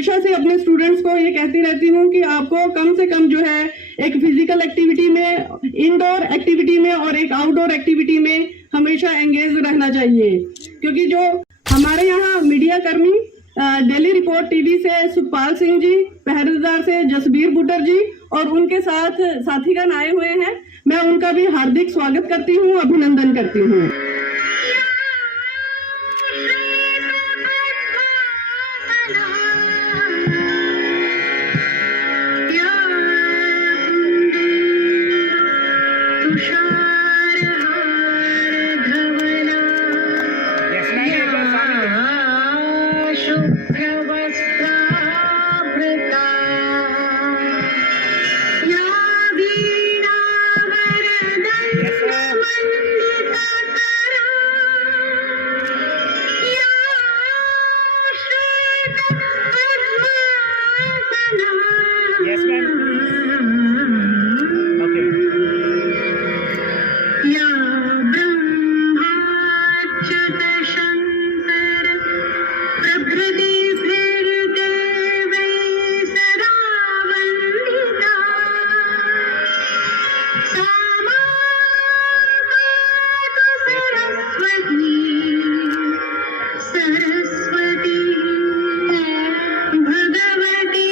हमेशा से अपने स्टूडेंट्स को ये कहती रहती हूँ कि आपको कम से कम जो है एक फिजिकल एक्टिविटी में, इंडोर एक्टिविटी में और एक आउटडोर एक्टिविटी में हमेशा एंगेज रहना चाहिए, क्योंकि जो हमारे यहाँ मीडिया कर्मी डेली रिपोर्ट टीवी से सुखपाल सिंह जी, पहरेदार से जसबीर बुटर जी और उनके साथ साथीगण आए हुए हैं, मैं उनका भी हार्दिक स्वागत करती हूँ, अभिनंदन करती हूँ। Yes, ma'am. Okay. या ब्रह्माच्युत शंकर प्रभृति देवै सदा वन्दिता सा मातु सरस्वती सरस्वती भगवती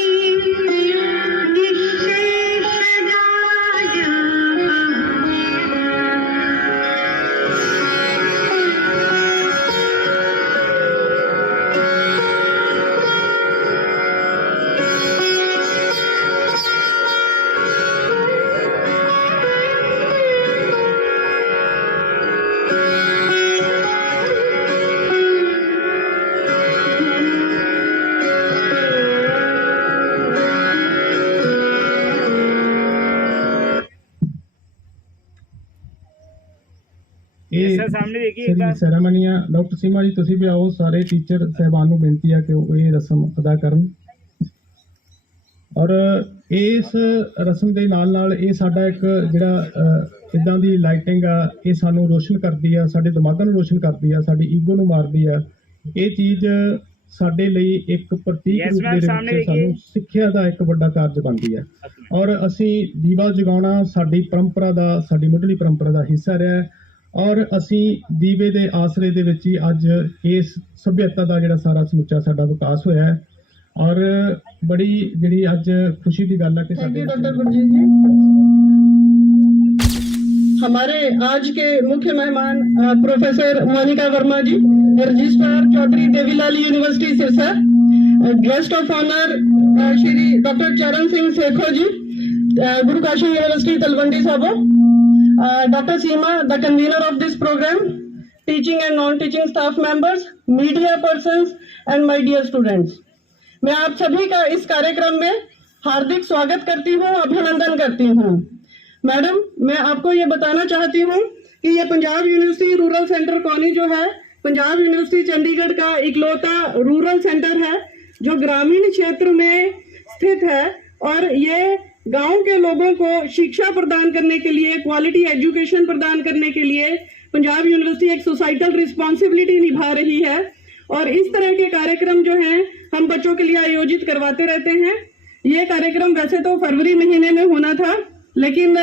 सामने देखिए सैरेमनी है। डॉक्टर सीमा जी तुसी भी आओ, सारे टीचर साहबान नूं बेनती है कि वो ये रस्म अदा करन। और इस रस्म के नाल नाल ये साडा एक जिहड़ा इदां दी लाइटिंग आ, ये सानू रोशन करदी है, साडे दिमागां नूं रोशन करदी है, साडी ईगो नूं मारदी है। ये चीज़ साडे लई एक प्रतीक रूप दे विच सानू सिੱਖਿਆ दा एक वड्डा कारज बनदी है। और असीं दीवा जगाउणा साडी परंपरा दा, साडी मुੱਢਲੀ परंपरा दा हिस्सा रहा है। और असी दीवे के आसरे दे विच ही अज इस सभ्यता का जिहड़ा सारा समुचा साडा विकास होया है। और बड़ी जिहड़ी अज खुशी की गल है कि डॉक्टर गुरजीत जी, हमारे आज के मुख्य मेहमान professor Monika Verma ji, registrar Chaudhary Devilal university Sirsa, guest of honour Shri doctor Charan Singh Sekhon ji, Guru Kashi university Talwandi Sabo, Dr. Seema, the convener of this program, teaching and non-teaching staff members, media persons and my dear students, मैं आप सभी का इस कार्यक्रम में हार्दिक स्वागत करती हूँ, अभिनंदन करती हूँ। मैडम, मैं आपको ये बताना चाहती हूँ कि ये Punjab university rural centre Connie जो है, पंजाब यूनिवर्सिटी चंडीगढ़ का इकलौता रूरल सेंटर है जो ग्रामीण क्षेत्र में स्थित है। और ये गांव के लोगों को शिक्षा प्रदान करने के लिए, क्वालिटी एजुकेशन प्रदान करने के लिए पंजाब यूनिवर्सिटी एक सोसाइटल रिस्पॉन्सिबिलिटी निभा रही है। और इस तरह के कार्यक्रम जो हैं हम बच्चों के लिए आयोजित करवाते रहते हैं। ये कार्यक्रम वैसे तो फरवरी महीने में होना था, लेकिन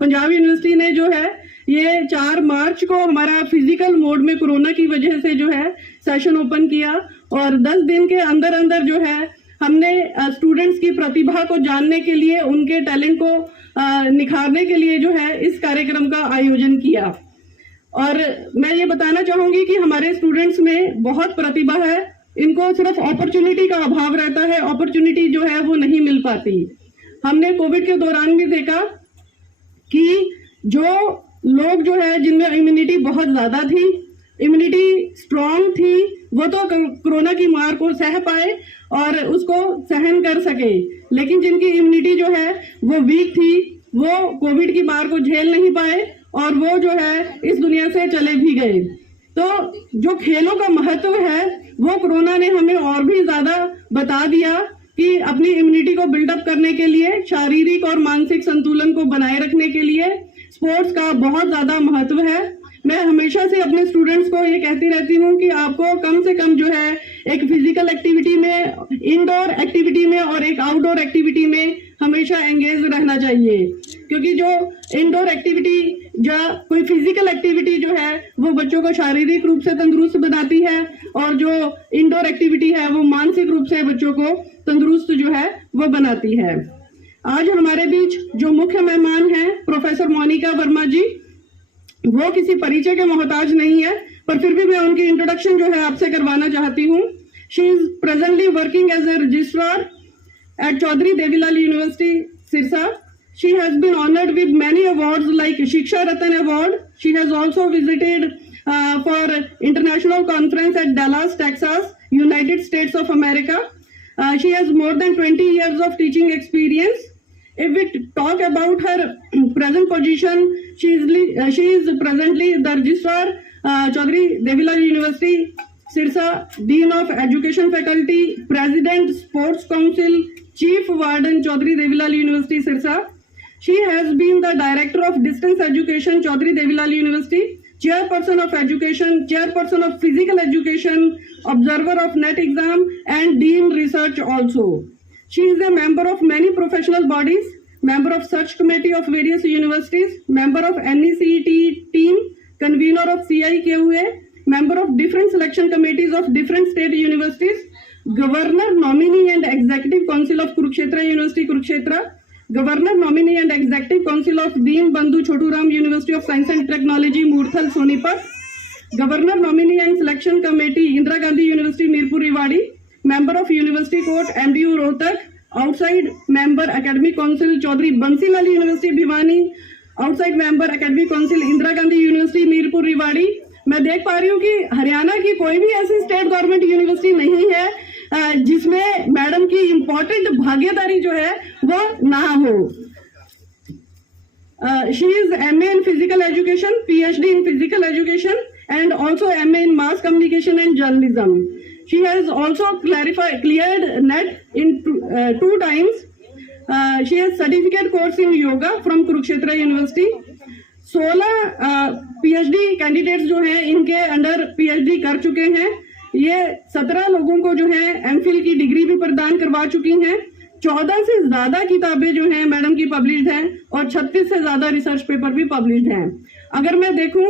पंजाब यूनिवर्सिटी ने जो है ये 4 मार्च को हमारा फिजिकल मोड में कोरोना की वजह से जो है सेशन ओपन किया। और 10 दिन के अंदर अंदर जो है हमने स्टूडेंट्स की प्रतिभा को जानने के लिए, उनके टैलेंट को निखारने के लिए जो है इस कार्यक्रम का आयोजन किया। और मैं ये बताना चाहूंगी कि हमारे स्टूडेंट्स में बहुत प्रतिभा है, इनको सिर्फ अपॉर्चुनिटी का अभाव रहता है, अपॉर्चुनिटी जो है वो नहीं मिल पाती। हमने कोविड के दौरान भी देखा कि जो लोग जो है जिनमें इम्यूनिटी बहुत ज्यादा थी, इम्यूनिटी स्ट्रांग थी, वो तो कोरोना की मार को सह पाए और उसको सहन कर सके, लेकिन जिनकी इम्यूनिटी जो है वो वीक थी, वो कोविड की मार को झेल नहीं पाए और वो जो है इस दुनिया से चले भी गए। तो जो खेलों का महत्व है वो कोरोना ने हमें और भी ज्यादा बता दिया कि अपनी इम्यूनिटी को बिल्डअप करने के लिए, शारीरिक और मानसिक संतुलन को बनाए रखने के लिए स्पोर्ट्स का बहुत ज्यादा महत्व है। मैं हमेशा से अपने स्टूडेंट्स को ये कहती रहती हूँ कि आपको कम से कम जो है एक फिजिकल एक्टिविटी में, इंडोर एक्टिविटी में और एक आउटडोर एक्टिविटी में हमेशा एंगेज रहना चाहिए, क्योंकि जो इंडोर एक्टिविटी या कोई फिजिकल एक्टिविटी जो है वो बच्चों को शारीरिक रूप से तंदुरुस्त बनाती है, और जो इंडोर एक्टिविटी है वो मानसिक रूप से बच्चों को तंदुरुस्त जो है वो बनाती है। आज हमारे बीच जो मुख्य मेहमान हैं प्रोफेसर मोनिका वर्मा जी, वो किसी परिचय के मोहताज नहीं है, पर फिर भी मैं उनकी इंट्रोडक्शन जो है आपसे करवाना चाहती हूँ। She is presently working as a registrar at Chaudhary Devilali University, Sirsa. She has been honored with many awards like Shiksha Ratan Award. She has also visited for international conference at Dallas, Texas, United States of America. She has more than 20 years of teaching experience. If we talk about her present position, she is presently the registrar, Chaudhary Devilali University, Sirsa, Dean of Education Faculty, President, Sports Council, Chief Warden, Chaudhary Devilali University, Sirsa. She has been the Director of Distance Education, Chaudhary Devilali University, Chairperson of Education, Chairperson of Physical Education, Observer of NET Exam, and Dean Research also. She is a member of many professional bodies, member of Search Committee of various universities, member of NECET team, convener of CIQA, member of different selection committees of different state universities, Governor nominee and Executive Council of Kurukshetra University, Kurukshetra, Governor nominee and Executive Council of Deen Bandhu Choturam University of Science and Technology, Murthal, Sonipat, Governor nominee and Selection Committee, Indira Gandhi University, Mirpur, Rewari, member of University Court, MDU, Rohtak, outside member Academic Council, Chaudhary Bansi Lal University, Bhiwani, outside member Academic Council, Indira Gandhi University, Mirpur, Rewari. मैं देख पा रही हूँ कि हरियाणा की कोई भी ऐसी स्टेट गवर्नमेंट यूनिवर्सिटी नहीं है जिसमें मैडम की इम्पोर्टेंट भागीदारी जो है वो ना हो। She is MA in Physical Education, PhD in Physical Education, and also MA in Mass Communication and Journalism. She has also cleared NET in two times. She has certificate course in yoga from Kurukshetra University. 16 PhD candidates जो हैं इनके under PhD कर चुके हैं। ये 17 लोगों को जो है MPhil की डिग्री भी प्रदान करवा चुकी हैं। 14 से ज्यादा किताबें जो हैं मैडम की पब्लिश्ड हैं और 36 से ज्यादा रिसर्च पेपर भी पब्लिश्ड हैं। अगर मैं देखूं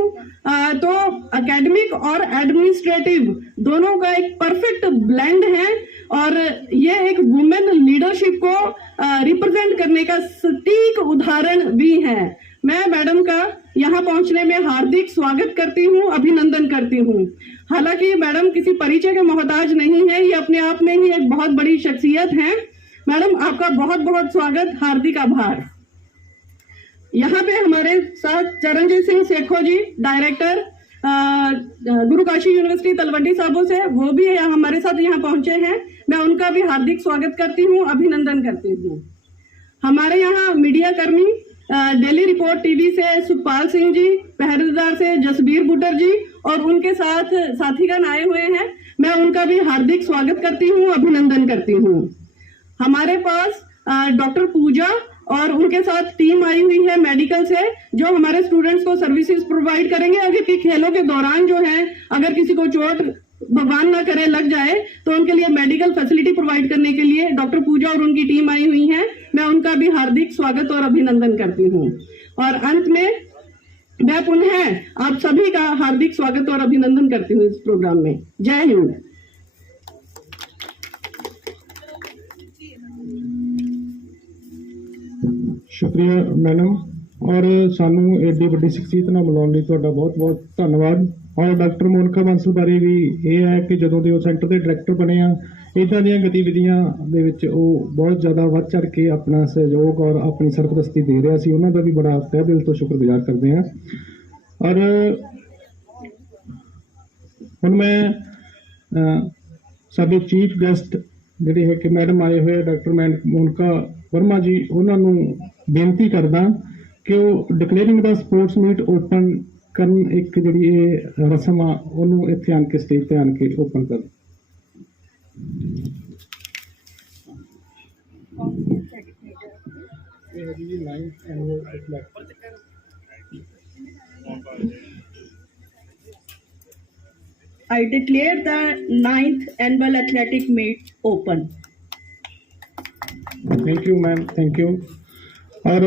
तो एकेडमिक और एडमिनिस्ट्रेटिव दोनों का एक परफेक्ट ब्लेंड है, और ये एक वुमेन लीडरशिप को रिप्रेजेंट करने का सटीक उदाहरण भी है। मैं मैडम का यहाँ पहुंचने में हार्दिक स्वागत करती हूँ, अभिनंदन करती हूँ। हालांकि मैडम किसी परिचय के मोहताज नहीं है, ये अपने आप में ही एक बहुत बड़ी शख्सियत है। मैडम आपका बहुत बहुत स्वागत, हार्दिक आभार। यहाँ पे हमारे साथ चरणजीत सिंह सेखो जी, डायरेक्टर गुरु काशी यूनिवर्सिटी तलवंडी साबो से, वो भी हमारे साथ यहाँ पहुंचे हैं। मैं उनका भी हार्दिक स्वागत करती हूँ, अभिनंदन करती हूँ। हमारे यहाँ मीडिया कर्मी डेली रिपोर्ट टीवी से सुखपाल सिंह जी, पहरेदार से जसबीर बुटर जी और उनके साथ साथीगण आए हुए हैं। मैं उनका भी हार्दिक स्वागत करती हूँ, अभिनंदन करती हूँ। हमारे पास डॉक्टर पूजा और उनके साथ टीम आई हुई है मेडिकल से, जो हमारे स्टूडेंट्स को सर्विसेज प्रोवाइड करेंगे। आगे के खेलों के दौरान जो है अगर किसी को चोट भगवान ना करे लग जाए तो उनके लिए मेडिकल फैसिलिटी प्रोवाइड करने के लिए डॉक्टर पूजा और उनकी टीम आई हुई है। मैं उनका भी हार्दिक स्वागत और अभिनंदन करती हूँ। और अंत में मैं पुनः आप सभी का हार्दिक स्वागत और अभिनंदन करती हूँ इस प्रोग्राम में। जय हिंद। शुक्रिया मैडम, और सानू एडी वड्डी शख्सियत नाल मिलाउण लई तुहाडा बहुत बहुत धन्नवाद। और डॉक्टर मोनिका बांसल बारे भी ਇਹ ਹੈ ਕਿ ਜਦੋਂ ਦੇ ਉਹ ਸੈਂਟਰ ਦੇ ਡਾਇਰੈਕਟਰ ਬਣੇ ਆ, ਇਦਾਂ ਦੀਆਂ ਗਤੀਵਿਧੀਆਂ ਦੇ ਵਿੱਚ ਉਹ ਬਹੁਤ ਜ਼ਿਆਦਾ ਵੱਧ ਚੜ ਕੇ ਆਪਣਾ ਸਹਿਯੋਗ ਔਰ ਆਪਣੀ ਸਰਪ੍ਰਸਤੀ ਦੇ ਰਿਹਾ ਸੀ। ਉਹਨਾਂ ਦਾ ਵੀ ਬੜਾ ਤਹਿ ਦਿਲ ਤੋਂ ਸ਼ੁਕਰਗੁਜ਼ਾਰ ਕਰਦੇ ਹਾਂ। ਔਰ ਹੁਣ ਮੈਂ ਸਾਡੇ ਚੀਫ ਗੈਸਟ ਜਿਹੜੇ ਹੈ ਕਿ ਮੈਡਮ ਆਏ ਹੋਏ ਡਾਕਟਰ ਮੋਨਿਕਾ वर्मा जी, उन्होंने बेनती करदा कि वो declaring the sports meet open करन एक जी रस्म आ उन्होंने इत्थे आन के स्टेज पे आन के ओपन कर। I declare the 9th annual athletic meet open. Thank you ma'am, thank you. ਔਰ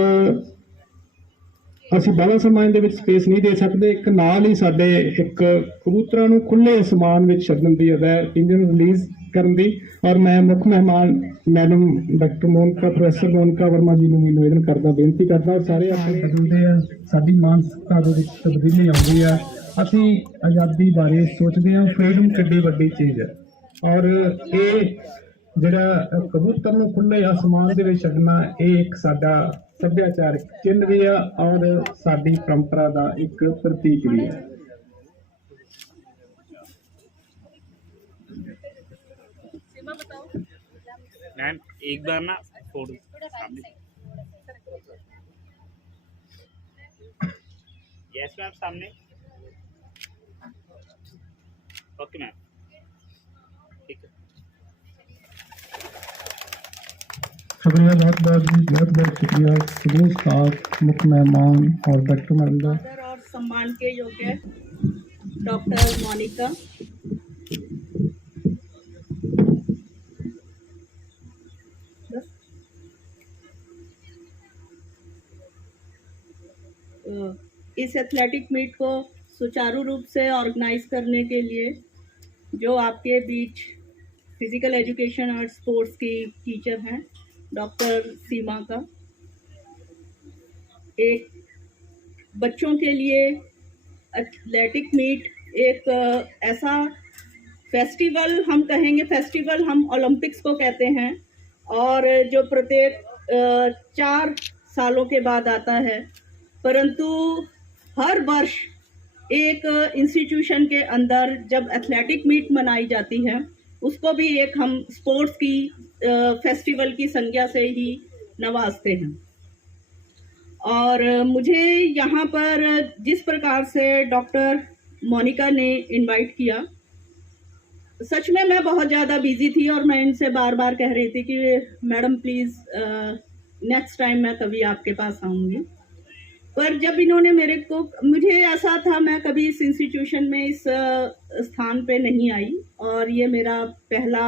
ਅਸੀਂ ਬਾਲਾ ਸਮਾਜ ਦੇ ਵਿੱਚ ਸਪੇਸ ਨਹੀਂ ਦੇ ਸਕਦੇ, ਇੱਕ ਨਾਲ ਹੀ ਸਾਡੇ ਇੱਕ ਕਬੂਤਰਾਂ ਨੂੰ ਖੁੱਲੇ ਅਸਮਾਨ ਵਿੱਚ ਛੱਡਣ ਦੀ ਇੰਜਨ ਰਿਲੀਜ਼ ਕਰਨ ਦੀ। ਔਰ ਮੈਂ ਮੁੱਖ ਮਹਿਮਾਨ madam doctor Monika, professor Monika Verma ji ਨੂੰ ਵੀ ਨਿਵੇਦਨ ਕਰਦਾ, ਬੇਨਤੀ ਕਰਦਾ। ਔਰ ਸਾਰੇ ਆਪਣੇ ਬਦਲਦੇ ਆ, ਸਾਡੀ ਮਾਨਸਿਕਤਾ ਦੇ ਵਿੱਚ ਤਬਦੀਲੀ ਆਉਂਦੀ ਆ, ਅਸੀਂ ਆਜ਼ਾਦੀ ਬਾਰੇ ਸੋਚਦੇ ਹਾਂ, ਫਰੀडम ਕਿੱਡੀ ਵੱਡੀ ਚੀਜ਼ ਹੈ। ਔਰ ਇਹ ਜਿਹੜਾ ਕਬੂਤਰ ਨੂੰ ਖੁੱਲੇ ਅਸਮਾਨ ਦੇ ਵਿੱਚ ਛੱਡਣਾ, ਇਹ ਇੱਕ ਸਾਡਾ ਸੱਭਿਆਚਾਰਕ ਚਿੰਨ੍ਹ ਵੀ ਆ ਔਰ ਸਾਡੀ ਪਰੰਪਰਾ ਦਾ ਇੱਕ ਪ੍ਰਤੀਕ ਵੀ ਹੈ। मैम एक बार ना फोटो सामने, यस मैम सामने, ओके मैम, ठीक है। शुक्रिया, बहुत बहुत शुक्रिया सुबह साहब, मुख्य मेहमान और डॉक्टर मैडम। आदर और सम्मान के योग्य डॉक्टर मोनिका, इस एथलेटिक मीट को सुचारू रूप से ऑर्गेनाइज करने के लिए जो आपके बीच फिजिकल एजुकेशन और स्पोर्ट्स की टीचर हैं डॉक्टर सीमा का, एक बच्चों के लिए एथलेटिक मीट एक ऐसा फेस्टिवल, हम कहेंगे फेस्टिवल, हम ओलंपिक्स को कहते हैं, और जो प्रत्येक 4 सालों के बाद आता है, परंतु हर वर्ष एक इंस्टीट्यूशन के अंदर जब एथलेटिक मीट मनाई जाती है, उसको भी एक हम स्पोर्ट्स की फेस्टिवल की संज्ञा से ही नवाजते हैं। और मुझे यहाँ पर जिस प्रकार से डॉक्टर मोनिका ने इनवाइट किया, सच में मैं बहुत ज़्यादा बिजी थी और मैं इनसे बार बार कह रही थी कि मैडम प्लीज़ नेक्स्ट टाइम मैं कभी आपके पास आऊँगी। पर जब इन्होंने मुझे ऐसा था, मैं कभी इस इंस्टीट्यूशन में इस स्थान पे नहीं आई और ये मेरा पहला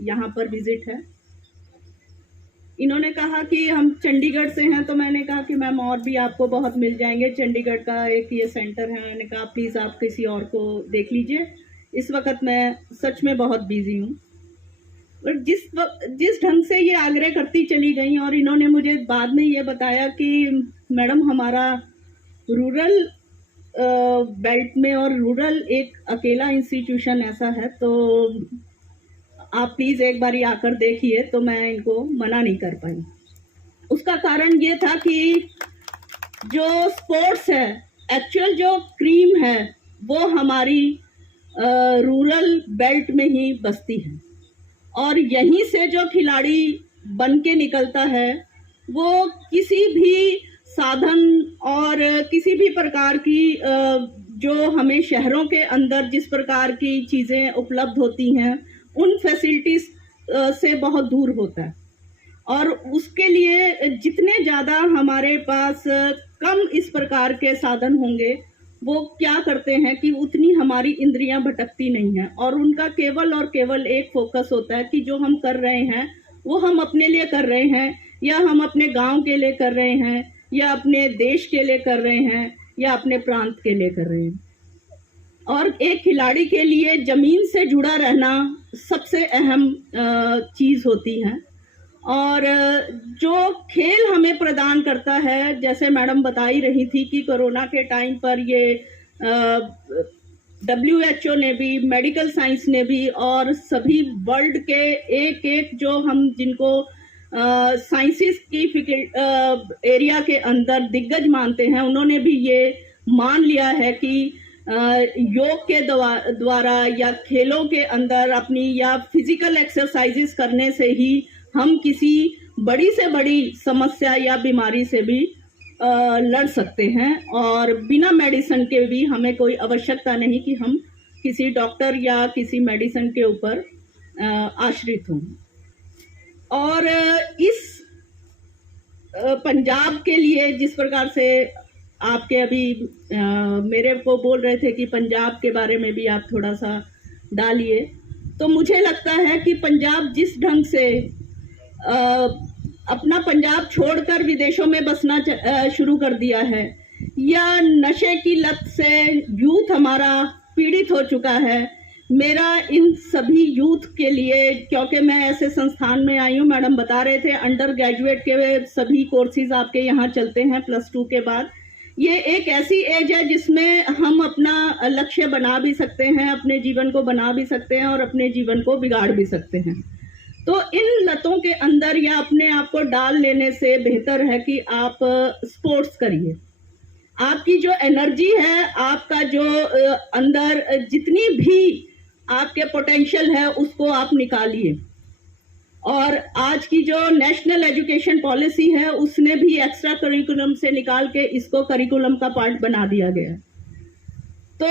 यहाँ पर विजिट है। इन्होंने कहा कि हम चंडीगढ़ से हैं, तो मैंने कहा कि मैम और भी आपको बहुत मिल जाएंगे, चंडीगढ़ का एक ये सेंटर है। मैंने कहा प्लीज़ आप किसी और को देख लीजिए, इस वक्त मैं सच में बहुत बिजी हूँ। और जिस ढंग से ये आग्रह करती चली गई, और इन्होंने मुझे बाद में ये बताया कि मैडम हमारा रूरल बेल्ट में और रूरल एक अकेला इंस्टीट्यूशन ऐसा है, तो आप प्लीज़ एक बारी आकर देखिए। तो मैं इनको मना नहीं कर पाई। उसका कारण ये था कि जो स्पोर्ट्स है, एक्चुअल जो क्रीम है, वो हमारी रूरल बेल्ट में ही बसती है, और यहीं से जो खिलाड़ी बन के निकलता है वो किसी भी साधन और किसी भी प्रकार की जो हमें शहरों के अंदर जिस प्रकार की चीज़ें उपलब्ध होती हैं, उन फैसिलिटीज़ से बहुत दूर होता है। और उसके लिए जितने ज़्यादा हमारे पास कम इस प्रकार के साधन होंगे, वो क्या करते हैं कि उतनी हमारी इंद्रियां भटकती नहीं हैं, और उनका केवल और केवल एक फोकस होता है कि जो हम कर रहे हैं वो हम अपने लिए कर रहे हैं, या हम अपने गांव के लिए कर रहे हैं, या अपने देश के लिए कर रहे हैं, या अपने प्रांत के लिए कर रहे हैं। और एक खिलाड़ी के लिए ज़मीन से जुड़ा रहना सबसे अहम चीज़ होती है। और जो खेल हमें प्रदान करता है, जैसे मैडम बता ही रही थी कि कोरोना के टाइम पर ये WHO ने भी, मेडिकल साइंस ने भी, और सभी वर्ल्ड के एक जो हम जिनको साइंसिस की एरिया के अंदर दिग्गज मानते हैं, उन्होंने भी ये मान लिया है कि योग के द्वारा या खेलों के अंदर अपनी या फिजिकल एक्सरसाइजेस करने से ही हम किसी बड़ी से बड़ी समस्या या बीमारी से भी लड़ सकते हैं, और बिना मेडिसिन के भी हमें कोई आवश्यकता नहीं कि हम किसी डॉक्टर या किसी मेडिसिन के ऊपर आश्रित हों। और इस पंजाब के लिए जिस प्रकार से आपके अभी मेरे को बोल रहे थे कि पंजाब के बारे में भी आप थोड़ा सा डालिए। तो मुझे लगता है कि पंजाब जिस ढंग से अपना पंजाब छोड़कर विदेशों में बसना शुरू कर दिया है, या नशे की लत से यूथ हमारा पीड़ित हो चुका है, मेरा इन सभी यूथ के लिए, क्योंकि मैं ऐसे संस्थान में आई हूँ, मैडम बता रहे थे अंडर ग्रेजुएट के सभी कोर्सेज आपके यहाँ चलते हैं +2 के बाद। ये एक ऐसी एज है जिसमें हम अपना लक्ष्य बना भी सकते हैं, अपने जीवन को बना भी सकते हैं और अपने जीवन को बिगाड़ भी सकते हैं। तो इन लतों के अंदर या अपने आप को डाल लेने से बेहतर है कि आप स्पोर्ट्स करिए। आपकी जो एनर्जी है, आपका जो अंदर जितनी भी आपके पोटेंशियल है, उसको आप निकालिए। और आज की जो नेशनल एजुकेशन पॉलिसी है, उसने भी एक्स्ट्रा करिकुलम से निकाल के इसको करिकुलम का पार्ट बना दिया गया। तो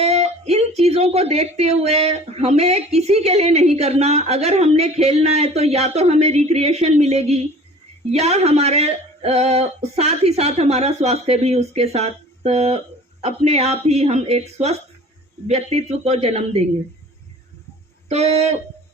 इन चीज़ों को देखते हुए हमें किसी के लिए नहीं करना। अगर हमने खेलना है तो या तो हमें रिक्रिएशन मिलेगी, या हमारे साथ ही साथ हमारा स्वास्थ्य भी उसके साथ अपने आप ही हम एक स्वस्थ व्यक्तित्व को जन्म देंगे। तो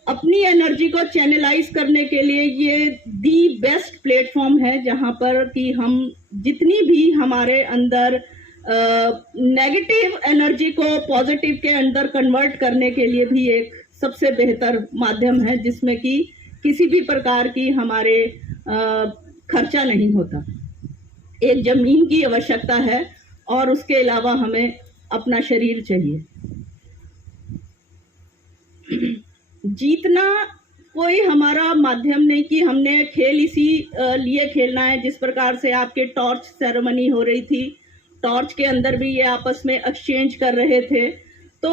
अपनी एनर्जी को चैनलाइज करने के लिए ये दी बेस्ट प्लेटफॉर्म है, जहाँ पर कि हम जितनी भी हमारे अंदर नेगेटिव एनर्जी को पॉजिटिव के अंदर कन्वर्ट करने के लिए भी एक सबसे बेहतर माध्यम है, जिसमें कि किसी भी प्रकार की हमारे खर्चा नहीं होता। एक जमीन की आवश्यकता है और उसके अलावा हमें अपना शरीर चाहिए। जीतना कोई हमारा माध्यम नहीं कि हमने खेल इसी लिए खेलना है। जिस प्रकार से आपके टॉर्च सेरेमनी हो रही थी, टॉर्च के अंदर भी ये आपस में एक्सचेंज कर रहे थे। तो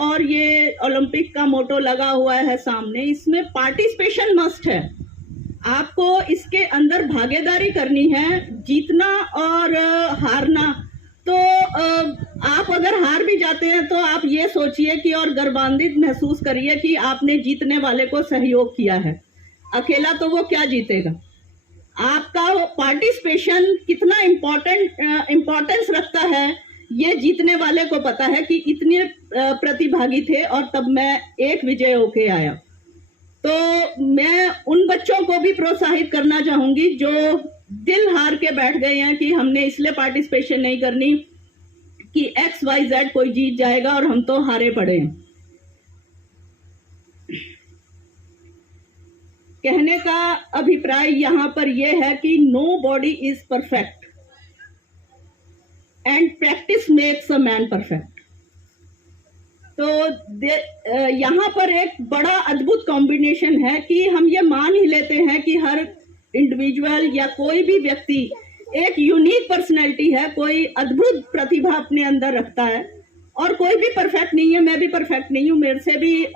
और ये ओलंपिक का मोटो लगा हुआ है सामने, इसमें पार्टिसिपेशन मस्ट है। आपको इसके अंदर भागीदारी करनी है, जीतना और हारना। तो आप अगर हार भी जाते हैं तो आप ये सोचिए कि और गर्वान्वित महसूस करिए कि आपने जीतने वाले को सहयोग किया है। अकेला तो वो क्या जीतेगा। आपका पार्टिसिपेशन कितना इम्पोर्टेंस रखता है, ये जीतने वाले को पता है कि इतने प्रतिभागी थे और तब मैं एक विजय होके आया। तो मैं उन बच्चों को भी प्रोत्साहित करना चाहूंगी जो दिल हार के बैठ गए हैं कि हमने इसलिए पार्टिसिपेशन नहीं करनी कि XYZ कोई जीत जाएगा और हम तो हारे पड़े हैं। कहने का अभिप्राय यहाँ पर यह है कि nobody is perfect and practice makes a man perfect. तो यहाँ पर एक बड़ा अद्भुत कॉम्बिनेशन है कि हम ये मान ही लेते हैं कि हर इंडिविजुअल या कोई भी व्यक्ति एक यूनिक पर्सनैलिटी है, कोई अद्भुत प्रतिभा अपने अंदर रखता है, और कोई भी परफेक्ट नहीं है। मैं भी परफेक्ट नहीं हूँ, मेरे से भी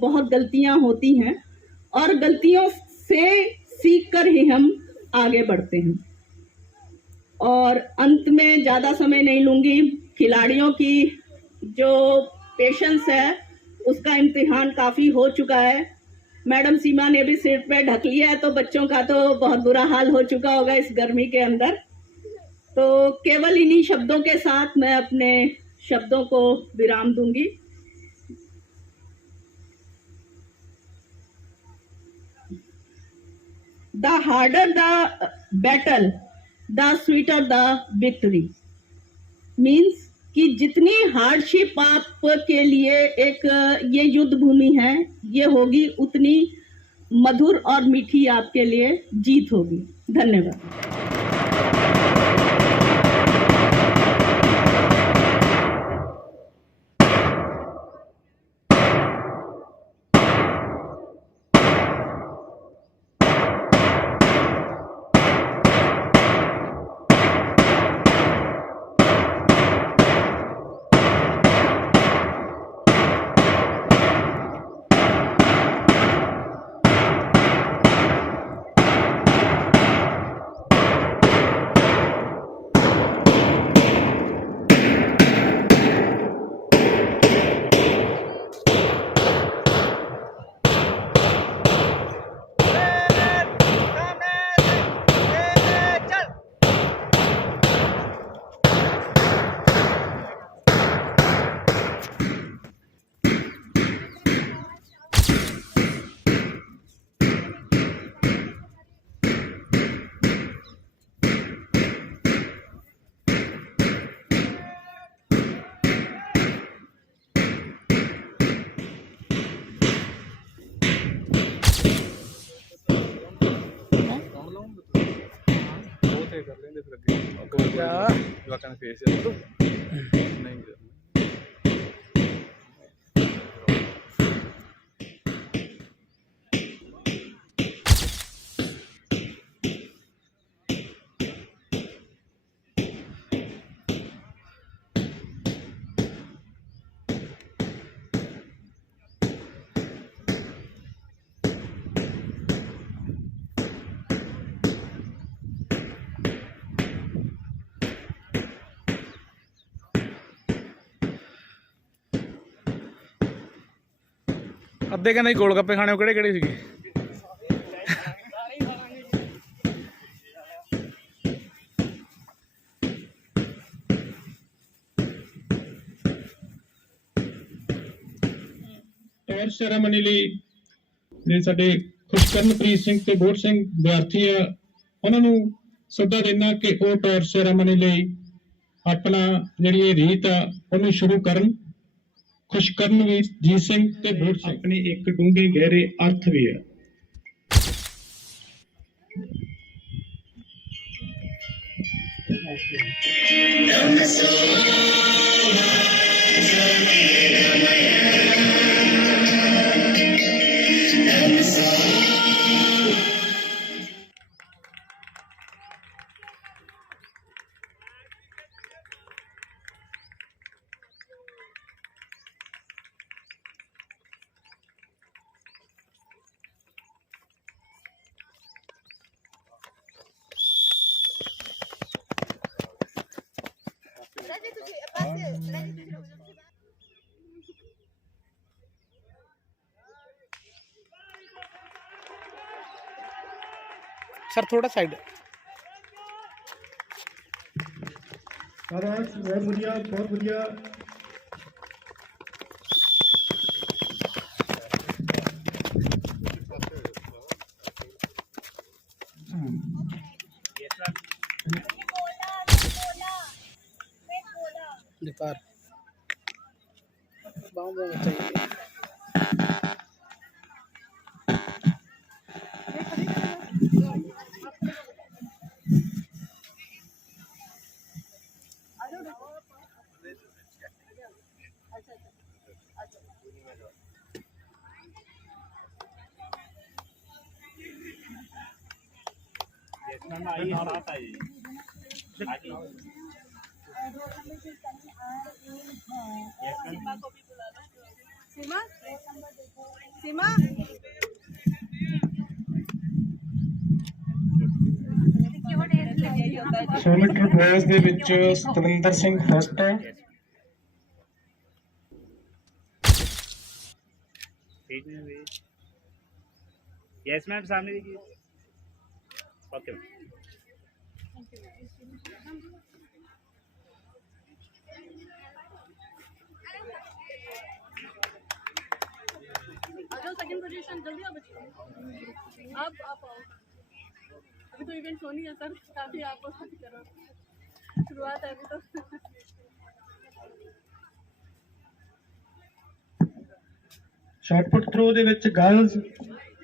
बहुत गलतियाँ होती हैं और गलतियों से सीख कर ही हम आगे बढ़ते हैं। और अंत में ज़्यादा समय नहीं लूँगी। खिलाड़ियों की जो पेशेंस है उसका इम्तिहान काफ़ी हो चुका है। मैडम सीमा ने भी सिर पे ढक लिया है, तो बच्चों का तो बहुत बुरा हाल हो चुका होगा इस गर्मी के अंदर। तो केवल इन्हीं शब्दों के साथ मैं अपने शब्दों को विराम दूंगी। The harder the battle the sweeter the victory means कि जितनी हार्डशिप आप के लिए एक ये युद्ध भूमि है, ये होगी उतनी मधुर और मीठी आपके लिए जीत होगी। धन्यवाद। ਪਿੱਛੇ ਕਰ ਲੈਂਦੇ ਫਿਰ ਅੱਗੇ ਜਵਾਕਾਂ ਦੇ ਫੇਸ ਨਹੀਂ ਅੱਧੇ ਕਹਿੰਦੇ ਗੋਲ ਗੱਪੇ ਖਾਣੇ ਉਹ ਕਿਹੜੇ ਕਿਹੜੇ ਸੀਗੇ? ਟੌਰ ਸੈਰਾਮਨੀ ਲਈ ਜਿਹੜੇ ਸਾਡੇ ਖੁਸ਼ਕਰਨਪ੍ਰੀਤ ਸਿੰਘ ਤੇ ਬੋਧ ਸਿੰਘ ਵਿਦਿਆਰਥੀ ਆ ਉਹਨਾਂ ਨੂੰ ਸੱਦਾ ਦਿੰਦਾ ਕਿ ਉਹ ਟੌਰ ਸੈਰਾਮਨੀ ਲਈ ਆਪਣਾ ਜਿਹੜੀ ਇਹ ਰੀਤ ਆ ਉਹਨੂੰ ਸ਼ੁਰੂ ਕਰਨ। ਖੁਸ਼ਕਰਨਵੀਰ ਜੀਤ ਸਿੰਘ ਤੇ ਬੋਧ ਸਿੰਘ ਆਪਣੇ ਇੱਕ ਡੂੰਘੇ ਗਹਿਰੇ ਅਰਥ ਵੀ ਆ। सर थोड़ा साइड। बहुत बढ़िया बहुत बढ़िया। निपार बाउंड चाहिए। आइए साथ आइए सीमा सीमा 100 मीटर ਬॉयਜ਼ ਦੇ ਵਿੱਚ ਸਤਵਿੰਦਰ ਸਿੰਘ ਫਸਟ ਹੈ। यस मैम सामने देखिए। ओके सेकंड पोजीशन जल्दी आप आओ। अभी तो इवेंट होनी है सर, काफी आपको करो, शुरुआत है अभी तो। ਸ਼ਾਟ ਪੁੱਟ ਥਰੋ ਦੇ ਵਿੱਚ ਗਰਲਸ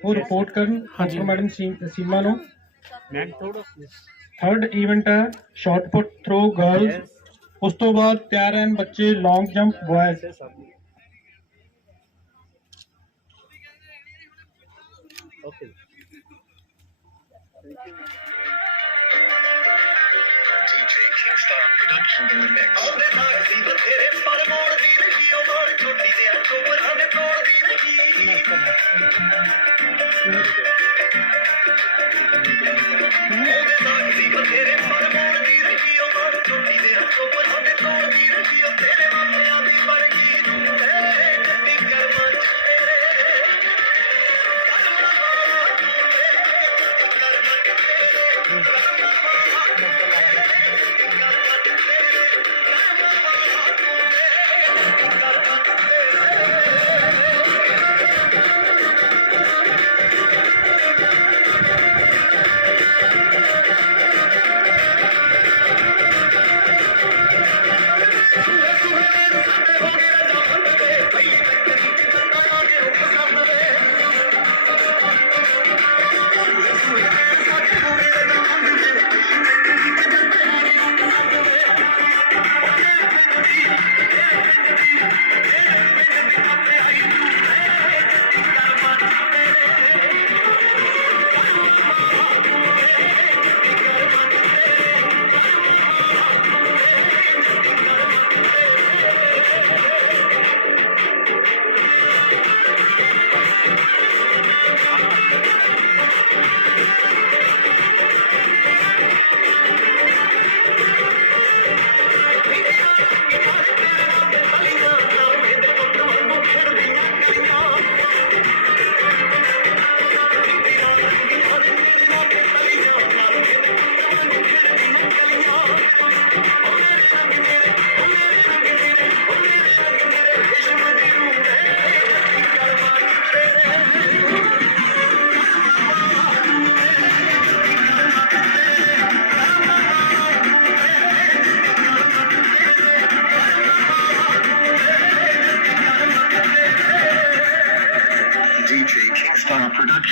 ਉਹ ਰਿਪੋਰਟ ਕਰਨ। ਹਾਂਜੀ ਮੈਡਮ ਸੀਮਾ ਨੂੰ। मैम थोड़ा ਥਰਡ ਇਵੈਂਟ ਹੈ ਸ਼ਾਟ ਪੁੱਟ ਥਰੋ ਗਰਲਸ। ਉਸ ਤੋਂ ਬਾਅਦ ਤਿਆਰ ਹਨ ਬੱਚੇ ਲੌਂਗ ਜੰਪ ਬॉयਜ਼। ओके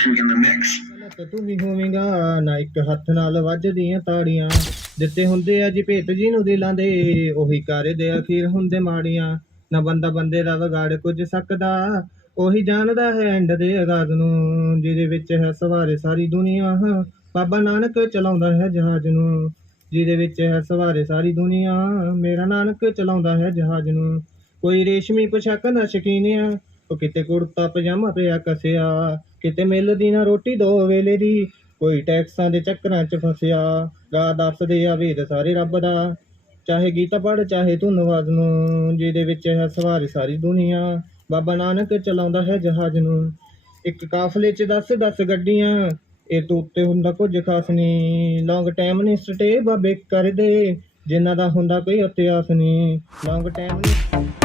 ਤੂੰ ਵੀ ਹੋਵੇਂਗਾ ਨਾ ਇੱਕ ਹੱਥ ਨਾਲ ਵੱਜਦੀਆਂ ਤਾੜੀਆਂ ਦਿੱਤੇ ਹੁੰਦੇ ਆ ਜੀ ਭੇਤ ਜੀ ਨੂੰ ਦਿਲਾਂ ਦੇ ਉਹੀ ਕਾਰੇ ਦੇ ਅਖੀਰ ਹੁੰਦੇ ਮਾੜੀਆਂ ਨਾ ਬੰਦਾ ਬੰਦੇ ਦਾ ਵਿਗਾੜ ਕੁਝ ਸਕਦਾ ਉਹੀ ਜਾਣਦਾ ਹੈ ਐਂਡ ਦੇ ਆਗਾਜ਼ ਨੂੰ ਜਿਹਦੇ ਵਿੱਚ ਹੈ ਸਵਾਰੇ ਸਾਰੀ ਦੁਨੀਆ ਬਾਬਾ ਨਾਨਕ ਚਲਾਉਂਦਾ ਹੈ ਜਹਾਜ਼ ਨੂੰ ਜਿਹਦੇ ਵਿੱਚ ਹੈ ਸਵਾਰੇ ਸਾਰੀ ਦੁਨੀਆ ਮੇਰਾ ਨਾਨਕ ਚਲਾਉਂਦਾ ਹੈ ਜਹਾਜ਼ ਨੂੰ ਕੋਈ ਰੇਸ਼ਮੀ ਪੁਸ਼ਾਕ ਦਾ ਸ਼ੌਕੀਨ ਆ ਉਹ ਕਿਤੇ ਕੁੜਤਾ ਪਜਾਮਾ ਪਿਆ ਕਸਿਆ ਕਿਤੇ ਮਿਲਦੀ ਨਾ ਰੋਟੀ ਦੋ ਵੇਲੇ ਦੀ ਕੋਈ ਟੈਕਸਾਂ ਦੇ ਚੱਕਰਾਂ 'ਚ ਫਸਿਆ ਗਾ ਦੱਸਦੇ ਆ ਵੇਦ ਸਾਰੇ ਰੱਬ ਦਾ ਚਾਹੇ ਗੀਤਾ ਪੜ੍ਹ ਚਾਹੇ ਤੂੰ ਨਵਾਜ਼ ਨੂੰ ਜਿਹਦੇ ਵਿੱਚ ਹੈ ਸਵਾਰੀ ਸਾਰੀ ਦੁਨੀਆ ਬਾਬਾ ਨਾਨਕ ਚਲਾਉਂਦਾ ਹੈ ਜਹਾਜ਼ ਨੂੰ ਇੱਕ ਕਾਫਲੇ 'ਚ 10 ਗੱਡੀਆਂ ਇਹ ਤੋਂ ਉੱਤੇ ਹੁੰਦਾ ਕੁਝ ਖਾਸ ਨਹੀਂ ਲੌਂਗ ਟਾਈਮ ਨਹੀਂ ਸਟੇ ਬਾਬੇ ਕਰਦੇ ਜਿਨ੍ਹਾਂ ਦਾ ਹੁੰਦਾ ਕੋਈ ਇਤਿਹਾਸ ਨਹੀਂ ਲੌਂਗ ਟਾਈਮ ਨਹੀਂ